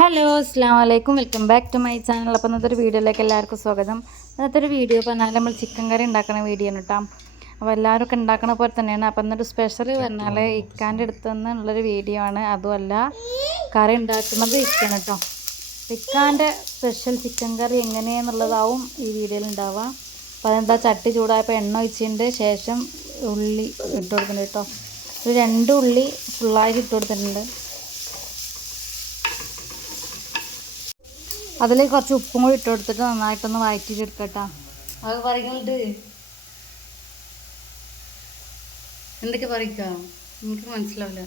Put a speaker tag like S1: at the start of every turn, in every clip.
S1: Hello അസ്സാം വലൈക്കും welcome back to my channel. അപ്പോൾ ഇന്നത്തെ ഒരു വീഡിയോയിലേക്ക് എല്ലാവർക്കും സ്വാഗതം. ഇന്നത്തെ ഒരു വീഡിയോ പറഞ്ഞാൽ നമ്മൾ ചിക്കൻ കറി ഉണ്ടാക്കുന്ന വീഡിയോ ആണ് കേട്ടോ അപ്പോൾ എല്ലാവരും ഒക്കെ ഉണ്ടാക്കണ പോലെ തന്നെയാണ്. അപ്പോൾ ഇന്നൊരു സ്പെഷ്യൽ പറഞ്ഞാൽ ഇക്കാന്റെ അടുത്ത് നിന്നുള്ളൊരു വീഡിയോ ആണ്. അതുമല്ല കറി ഉണ്ടാക്കുന്നത് ഇക്കാണ് കേട്ടോ ഇക്കാന്റെ സ്പെഷ്യൽ ചിക്കൻ കറി എങ്ങനെയെന്നുള്ളതാവും ഈ വീഡിയോയിൽ ഉണ്ടാവുക. അപ്പോൾ അതെന്താ ചട്ടി ചൂടായപ്പോൾ എണ്ണ ഒഴിച്ചതിന്റെ ശേഷം ഉള്ളി ഇട്ട് കൊടുക്കുന്നുണ്ട് കേട്ടോ ഒരു രണ്ട് ഉള്ളി ഫുള്ളായിട്ട് ഇട്ട് കൊടുത്തിട്ടുണ്ട്. അതിലേക്ക് കുറച്ച് ഉപ്പും കൂടി ഇട്ട് കൊടുത്തിട്ട് നന്നായിട്ടൊന്ന് വഴറ്റിയിട്ട് എടുക്കട്ടോ അത് പറയുന്നുണ്ട്. എന്തൊക്കെ പറിക്കാം എനിക്ക് മനസ്സിലാവില്ല.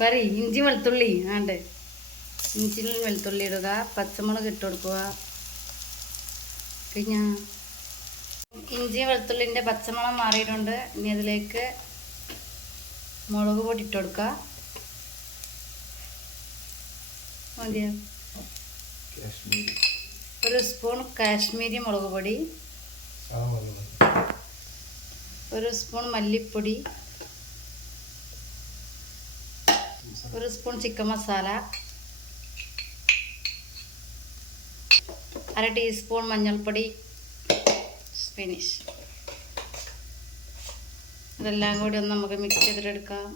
S1: പറ. ഇഞ്ചി വെളുത്തുള്ളി. ആണ്ട്. ഇഞ്ചി വെളുത്തുള്ളി ഇടുക. പച്ചമുളക് ഇട്ട് കൊടുക്കുക പിന്നെ ഇഞ്ചി വെളുത്തുള്ളിന്റെ പച്ചമുളക് മാറിയിട്ടുണ്ട്. ഇനി അതിലേക്ക് മുളക് പൊടി ഇട്ട് കൊടുക്കുക മതിയോ? ഒരു സ്പൂൺ കാശ്മീരി മുളക് പൊടി ഒരു സ്പൂൺ മല്ലിപ്പൊടി ഒരു സ്പൂൺ ചിക്കൻ മസാല അര ടീസ്പൂൺ മഞ്ഞൾപ്പൊടി. സ്പിനിഷ് ഇതെല്ലാം കൂടി ഒന്ന് നമുക്ക് മിക്സ് ചെയ്തിട്ടെടുക്കാം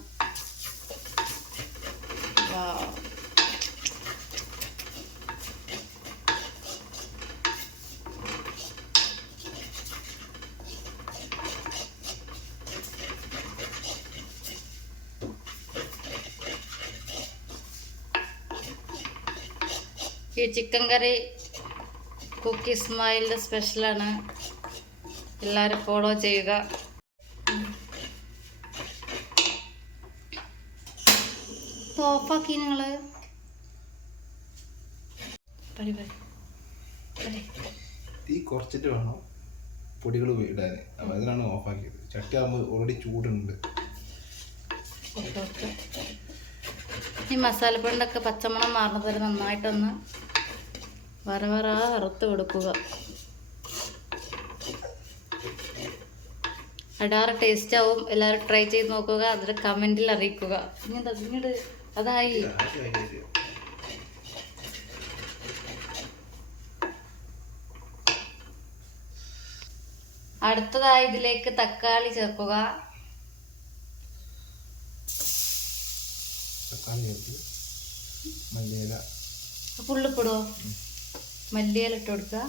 S1: ഈ ചിക്കൻ കറി കുക്കി ഇസ്മായിലിന്റെ സ്പെഷ്യലാണ് എല്ലാവരും ഫോളോ ചെയ്യുക. ഓഫാക്കി നിങ്ങൾ
S2: തീ കുറച്ചിട്ട് വേണം പൊടികൾ ഇടാൻ അതിനാണ് ഓഫാക്കിയത് ചട്ടി ആകുമ്പോൾ ഓൾറെഡി ചൂടുണ്ട്.
S1: ഈ മസാലപ്പൊടിയൊക്കെ പച്ചമണം മാറുന്നത് നന്നായിട്ടൊന്ന് വര വറുത്ത് കൊടുക്കുക. അടാറ് ടേസ്റ്റ് ആവും. എല്ലാവരും ട്രൈ ചെയ്ത് നോക്കുക. അതിൽ കമന്റിൽ അറിയിക്കുക. ഇങ്ങോട്ട് അതായി. അടുത്തതായി ഇതിലേക്ക് തക്കാളി ചേർക്കുക.
S2: തക്കാളി ചേർത്ത് മല്ലിയില.
S1: പുള്ളിപ്പെടുവോ മല്ലിയില ഇട്ട് കൊടുക്കുക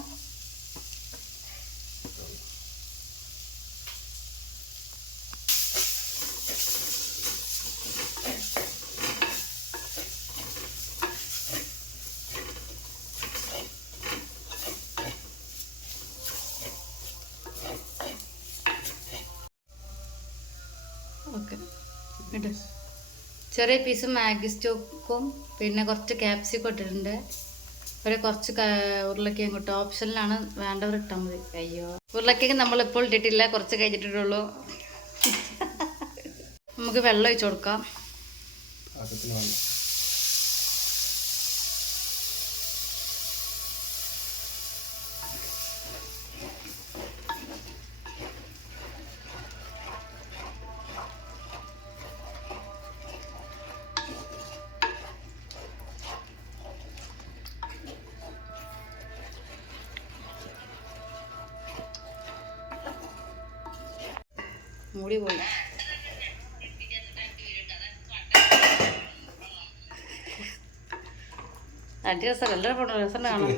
S1: ചെറിയ പീസ് മാഗി സ്റ്റോക്കും പിന്നെ കുറച്ച് ക്യാപ്സിക്കം ഇട്ടിട്ടുണ്ട്. ഒരു കുറച്ച് ക- ഉരുളക്കിഴങ്ങ് ഇട്ടു ഓപ്ഷനിലാണ് വേണ്ടവർ ഇട്ടാൽ മതി. അയ്യോ. ഉരുളക്കിഴങ്ങ് നമ്മൾ ഇപ്പോൾ ഇട്ടിട്ടില്ല. കുറച്ച് കഴിഞ്ഞിട്ടുള്ളൂ നമുക്ക് വെള്ളം ഒഴിച്ചു കൊടുക്കാം. മൂടി പോയി അടി രസം പോണ രസം കാണാം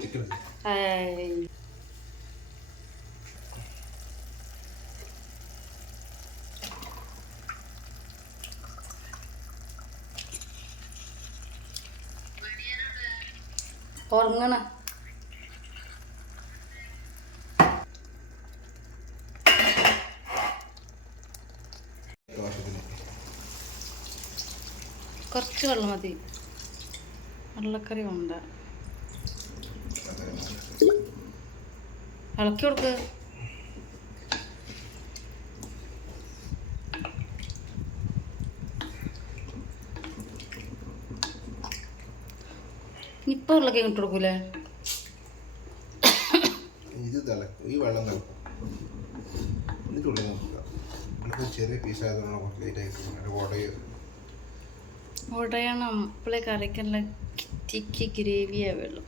S1: ഉറങ്ങണ. കുറച്ച് വെള്ളം മതി. വെള്ളക്കറി ഉണ്ട് ഇളക്കി കൊടുക്ക്. ഇപ്പൊ ഉരുളക്കി ഇട്ട് കൊടുക്കൂലേ?
S2: ചെറിയ പീസായതുകൊണ്ട് കുറച്ച് ലേറ്റ് ആയി ചെയ്ത്
S1: ഉടയണം. അപ്പളെ കറിക്കുള്ള ചിക്കി ഗ്രേവി വെള്ളം.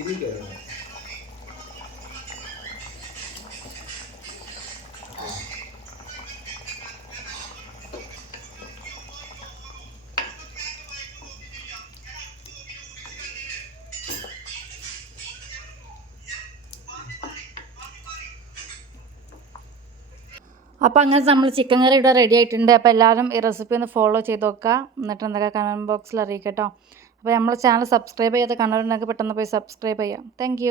S2: അത്
S1: അപ്പോൾ അങ്ങനെ നമ്മൾ ചിക്കൻ കറി ഇവിടെ റെഡി ആയിട്ടുണ്ട്. അപ്പോൾ എല്ലാവരും ഈ റെസിപ്പി ഒന്ന് ഫോളോ ചെയ്ത് നോക്കുക എന്നിട്ട് എന്തൊക്കെ കമന്റ് ബോക്സിൽ അറിയിക്കട്ടോ. അപ്പോൾ നമ്മൾ ചാനൽ സബ്സ്ക്രൈബ് ചെയ്യാതെ കണ്ടവരുണ്ടെങ്കിൽ പെട്ടെന്ന് പോയി സബ്സ്ക്രൈബ് ചെയ്യാം. താങ്ക്